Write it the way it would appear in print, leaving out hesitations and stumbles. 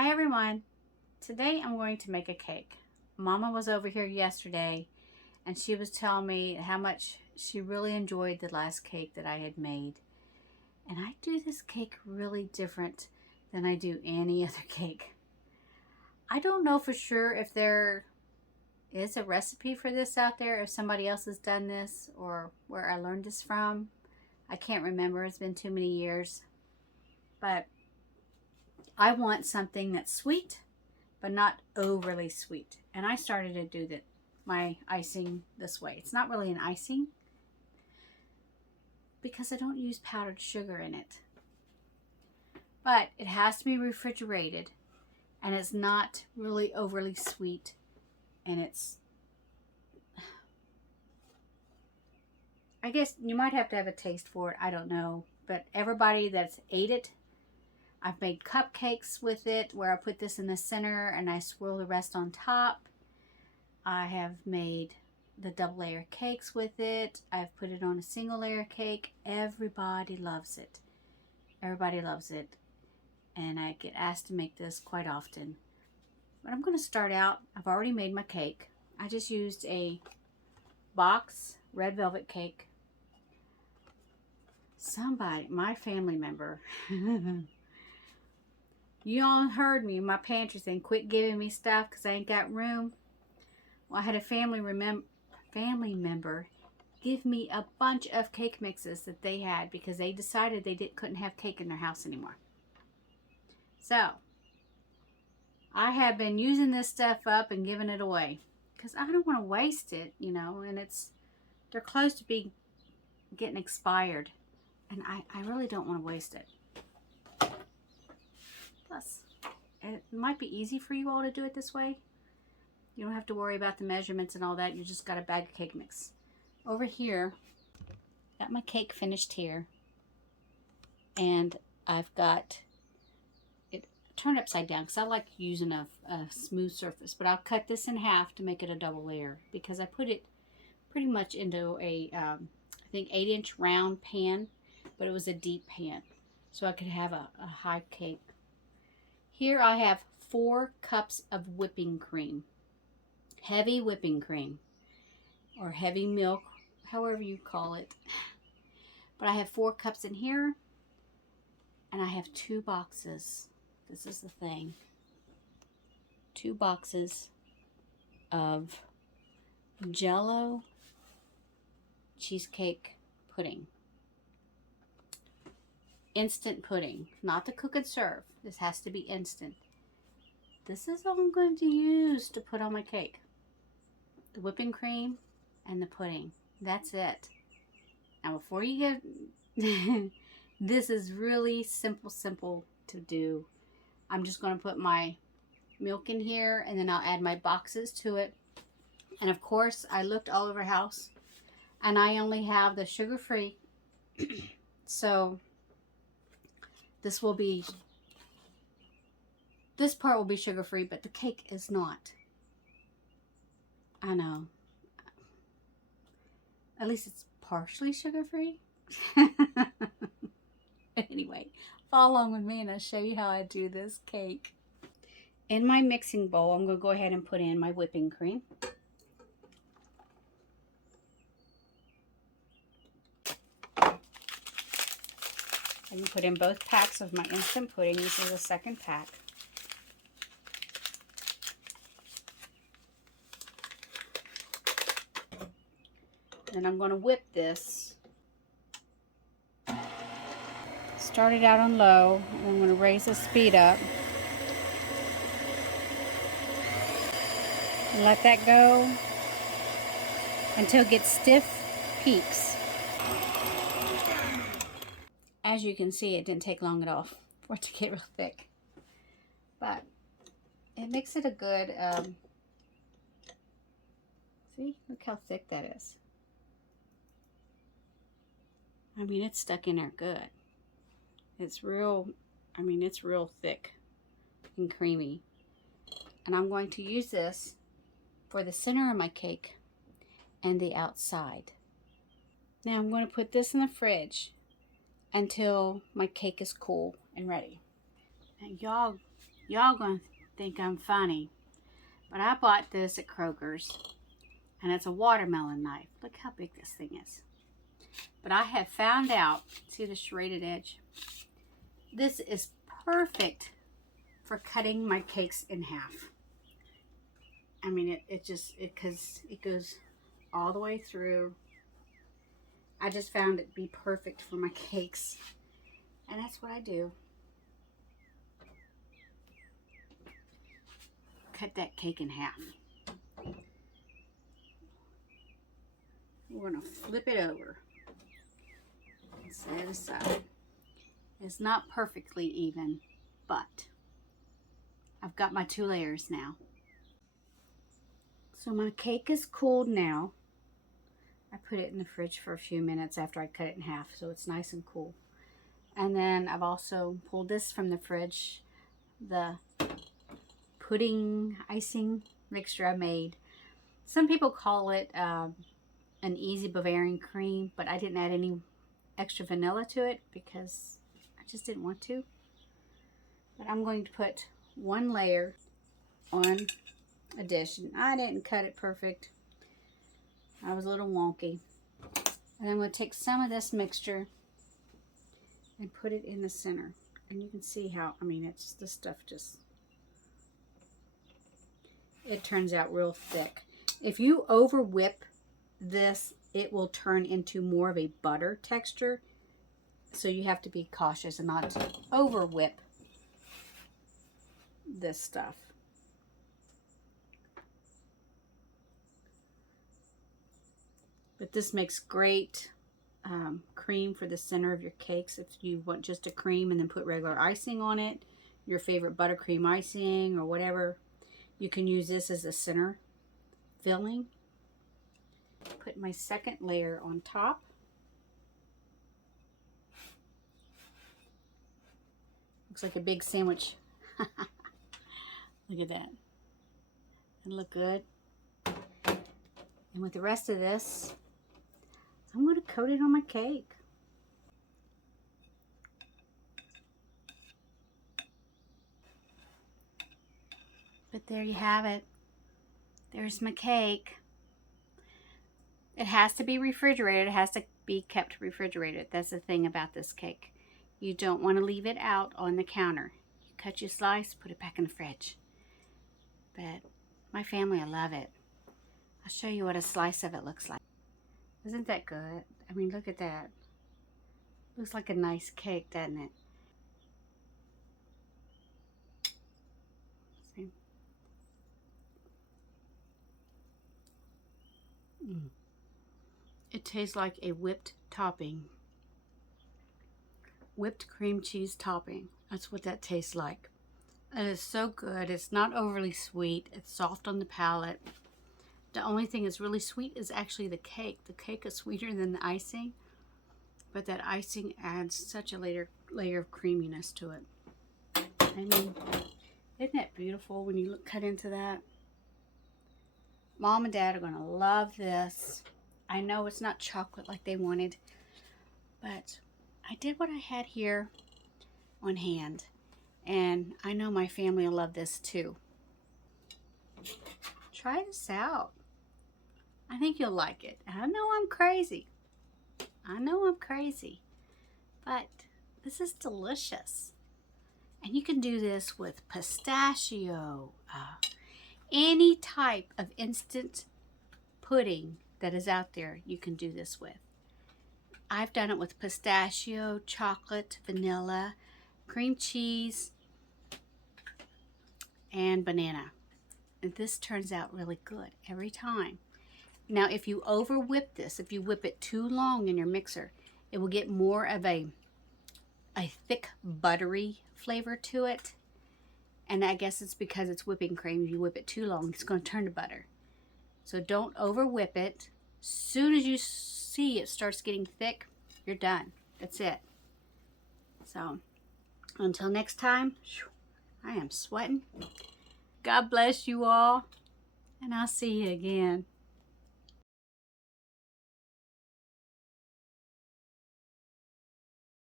Hi everyone. Today I'm going to make a cake. Mama was over here yesterday and she was telling me how much she really enjoyed the last cake that I had made. And I do this cake really different than I do any other cake. I don't know for sure if there is a recipe for this out there, if somebody else has done this or where I learned this from. I can't remember, it's been too many years. But I want something that's sweet but not overly sweet. And I started to do my icing this way. It's not really an icing because I don't use powdered sugar in it. But it has to be refrigerated and it's not really overly sweet, and I guess you might have to have a taste for it, I don't know. But everybody that's ate it, I've made cupcakes with it where I put this in the center and I swirl the rest on top. I have made the double layer cakes with it. I've put it on a single layer cake. Everybody loves it. Everybody loves it. And I get asked to make this quite often. But I'm going to start out. I've already made my cake. I just used a box red velvet cake. Somebody, my family member, you all heard me in my pantry saying, quit giving me stuff because I ain't got room. Well, I had a family member give me a bunch of cake mixes that they had because they decided they couldn't have cake in their house anymore. So, I have been using this stuff up and giving it away because I don't want to waste it, you know, and they're close to getting expired, and I really don't want to waste it. Plus, it might be easy for you all to do it this way. You don't have to worry about the measurements and all that. You just got a bag of cake mix. Over here, got my cake finished here. And I've got it turned upside down because I like using a smooth surface. But I'll cut this in half to make it a double layer because I put it pretty much into a, I think 8-inch round pan. But it was a deep pan. So I could have a high cake. Here I have 4 cups of whipping cream. Heavy whipping cream. Or heavy milk, however you call it. But I have 4 cups in here. And I have 2 boxes. This is the thing. 2 boxes of Jell-O cheesecake pudding. Instant pudding, not to cook and serve. This has to be instant. This is all I'm going to use to put on my cake. The whipping cream and the pudding. That's it. Now before you get... this is really simple to do. I'm just going to put my milk in here and then I'll add my boxes to it. And of course, I looked all over the house and I only have the sugar-free. So... this part will be sugar-free, but the cake is not. I know. At least it's partially sugar-free. Anyway, follow along with me and I'll show you how I do this cake. In my mixing bowl, I'm going to go ahead and put in my whipping cream. I can put in both packs of my instant pudding. This is the second pack. And I'm going to whip this. Start it out on low. And I'm going to raise the speed up. And let that go until it gets stiff peaks. As you can see, it didn't take long at all for it to get real thick. But it makes it a good, see, look how thick that is. I mean, it's stuck in there good. It's real, I mean, it's real thick and creamy. And I'm going to use this for the center of my cake and the outside. Now I'm going to put this in the fridge until my cake is cool and ready. And y'all Y'all gonna think I'm funny, but I bought this at Kroger's, and it's a watermelon knife. Look how big this thing is. But I have found out, see the serrated edge? This is perfect for cutting my cakes in half. I mean, because it goes all the way through. I just found it to be perfect for my cakes. And that's what I do. Cut that cake in half. We're going to flip it over and set it aside. It's not perfectly even, but I've got my 2 layers now. So my cake is cooled now. I put it in the fridge for a few minutes after I cut it in half, so it's nice and cool. And then I've also pulled this from the fridge, the pudding icing mixture I made. Some people call it an easy Bavarian cream, but I didn't add any extra vanilla to it because I just didn't want to. But I'm going to put 1 layer on a dish, and I didn't cut it perfect. I was a little wonky. And I'm going to take some of this mixture and put it in the center. And you can see how, I mean, it's this stuff just, it turns out real thick. If you over whip this, it will turn into more of a butter texture. So you have to be cautious and not over whip this stuff. But this makes great cream for the center of your cakes. If you want just a cream and then put regular icing on it, your favorite buttercream icing or whatever, you can use this as a center filling. Put my second layer on top. Looks like a big sandwich. Look at that. Doesn't it look good? And with the rest of this, I'm going to coat it on my cake. But there you have it. There's my cake. It has to be refrigerated. It has to be kept refrigerated. That's the thing about this cake. You don't want to leave it out on the counter. You cut your slice, put it back in the fridge. But my family, I love it. I'll show you what a slice of it looks like. Isn't that good? I mean, look at that. Looks like a nice cake, doesn't it? See? It tastes like a whipped topping. Whipped cream cheese topping. That's what that tastes like. It is so good. It's not overly sweet. It's soft on the palate. The only thing that's really sweet is actually the cake. The cake is sweeter than the icing, but that icing adds such a layer of creaminess to it. I mean, isn't that beautiful when you cut into that? Mom and Dad are going to love this. I know it's not chocolate like they wanted, but I did what I had here on hand, and I know my family will love this too. Try this out. I think you'll like it. I know I'm crazy. I know I'm crazy, but this is delicious. And you can do this with pistachio, any type of instant pudding that is out there, you can do this with. I've done it with pistachio, chocolate, vanilla, cream cheese, and banana. And this turns out really good every time. Now, if you over whip this, if you whip it too long in your mixer, it will get more of a thick, buttery flavor to it. And I guess it's because it's whipping cream. If you whip it too long, it's going to turn to butter. So don't over whip it. As soon as you see it starts getting thick, you're done. That's it. So until next time, I am sweating. God bless you all, and I'll see you again.